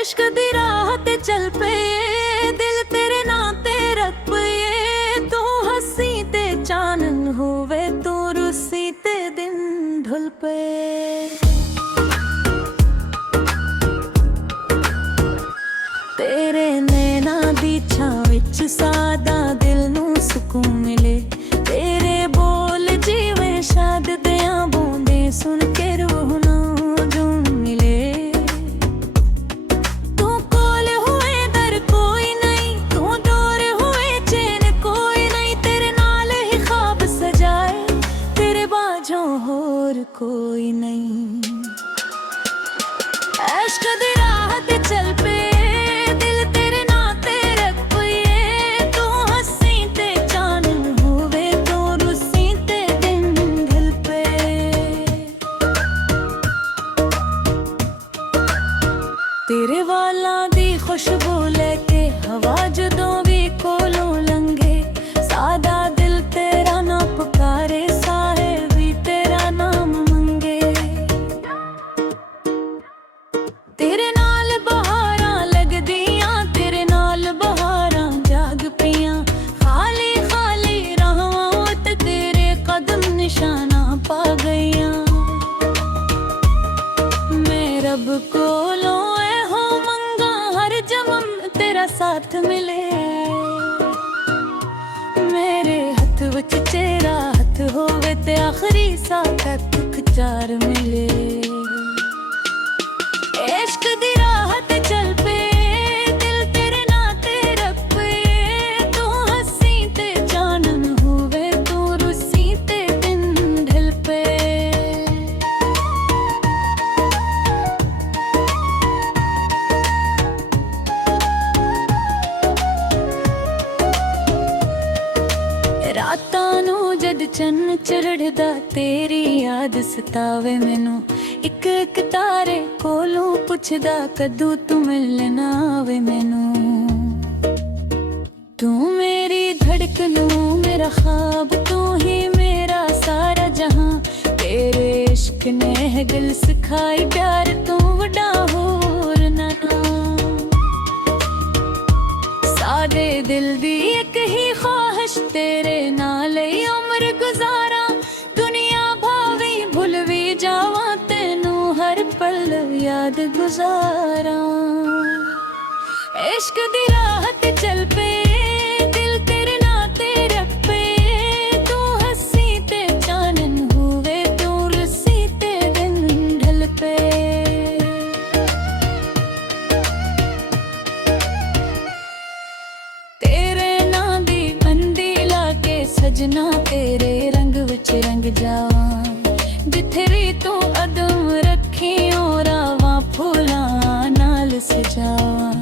इश्क दी राह ते चल पे दिल तेरे नां ते रख पे तू हसी ते चानन होवे तू रुसी ते दिन ढुल पे तेरे नैना दी छां विच सादा दिल नू सुकून मिले तेरे बोल जीवे शाद दियां बूंदे सुन के रूह नू जून मिले तू कोल हुए दर कोई नहीं तू दूर हुए चैन कोई नहीं तेरे नाल ही ख्वाब सजाए तेरे बाझों होर कोई नहीं इश्क दी राह ते चल पे तेरे वालां दी खुशबू लेके हवा जदों भी कोलों लंघे सादा दिल तेरा ना पुकारे साहिब भी तेरा नाम मंगे तेरे नाल बहारां लगदियां तेरे नाल बहारां जाग पियां खाली खाली राहां ते तेरे कदम निशाना पा गईयां मैं रब कोलों तेरा साथ मिले मेरे हथ विच तेरा हथ होवे ते आखिरी सा तक चार मिले इश्क दी राह ते चल पे दिल तेरे नां ते रख पे तू हसी ते चानन होवे तू रुसी ते दिन ढल पे रातां नू जद चन्न चढ़दा तेरी याद सतावे मैनू एक एक तारे कोलों पुछदा कदों तू मिलना आवे मैनू तू मेरी धड़कन मेरा ख्वाब तू ही मेरा सारा जहां तेरे इश्क ने है दिल सिखाई प्यार तू वड्डा होर ना सादे दिल दी एक ही ख्वाहिश तेरे नाल उम्र गुजारा दुनिया भावी भुल भी जावा तेनू हर पल याद गुजारा इश्क दी राह ते चल पे दिल तेरे नां ते रख पे तू हसी ते चानन होवे तू रुसी ते दिन ढल पे सजना तेरे रंग विच रंग जावां जिथे री तू अदम रखी और रावां फूलां नाल सजावां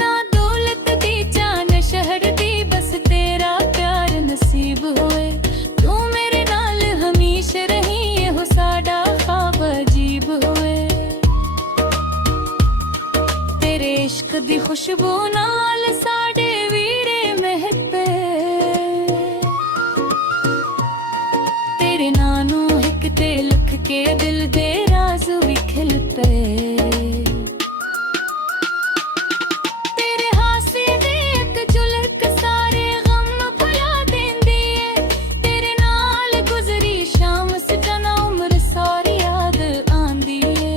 ना दौलत दी जान शहर दी बस तेरा प्यार नसीब होए तू मेरे नाल हमेशा रही हो साडा ख्वाब अजीब होए तेरे इश्क दी खुशबू नाल साडे तेरे नानू हिक ते लिख के दिल दे राज भी खिल पे तेरे हासे दे एक झुलक सारे गम भुला देंदी है तेरे नाल गुजरी शाम सजना उम्र सारी याद आंदी है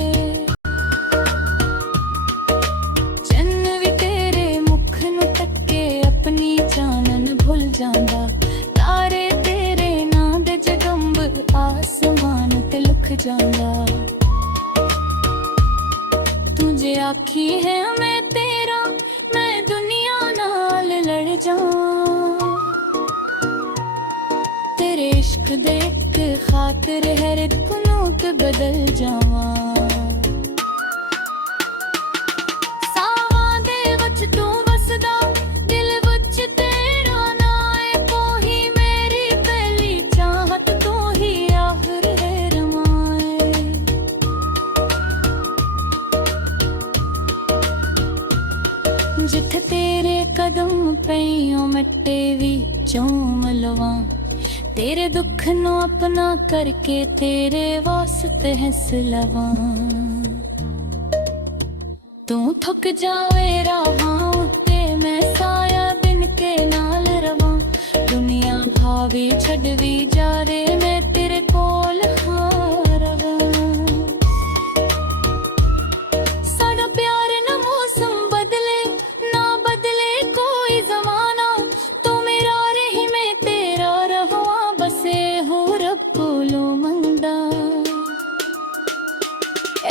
चन्न भी तेरे मुख नू तक्के अपनी चानन भुल जांदा तारे तेरे नां दे जगंब आसमान ते लुक जांदा तुझे आखी है मैं तेरा मैं दुनिया नाल लड़ जावां तेरे इश्क दे इक खातिर हर एक नूत बदल जावां सावां दे विच तू वसदा दिल विच तेरा नां है कोही मेरी पहली चाहत तू ही आखिर है रमाए जिथे तेरे कदम पईयों मिट्टे भी चूम लवां तेरे दुख नू अपना करके तेरे वास्ते हंस लवां तू थक जावे राहां ते मैं साया बिन के नाल रवां दुनिया भावे छड़वी जा रे मैं तेरे कोल हां रवां साडा प्यार ना मौसम बदले ना बदले कोई जमाना तू मेरा रही मैं तेरा रहुआ बसे हो रब कोलों मंगदा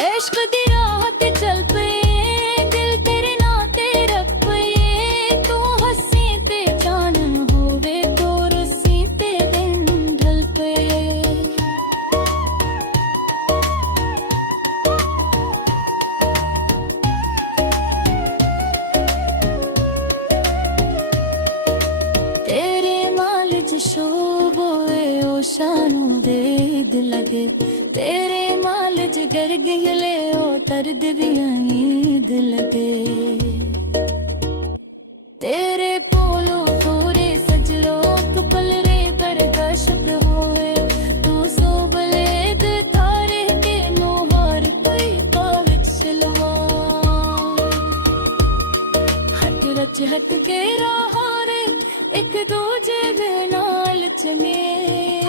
इश्क दी राह ते चल पे दिल तेरे नां ते रख पे तू हसी ते चानन होवे तो रसी ते दिन ढल पे तेरे माल च शोभ होए ओ शानू दे दिल लगे तेरे माल जिगर गिले ओ दर्द दियां ईद लगे तेरे कोलो थोड़े सजलो तू पलरे बरगश्त होए तू सोबले दे तारे के नोहार कोई काविच सिलवा हट रच हट के राह रे एक दूजे दे नाल चंगे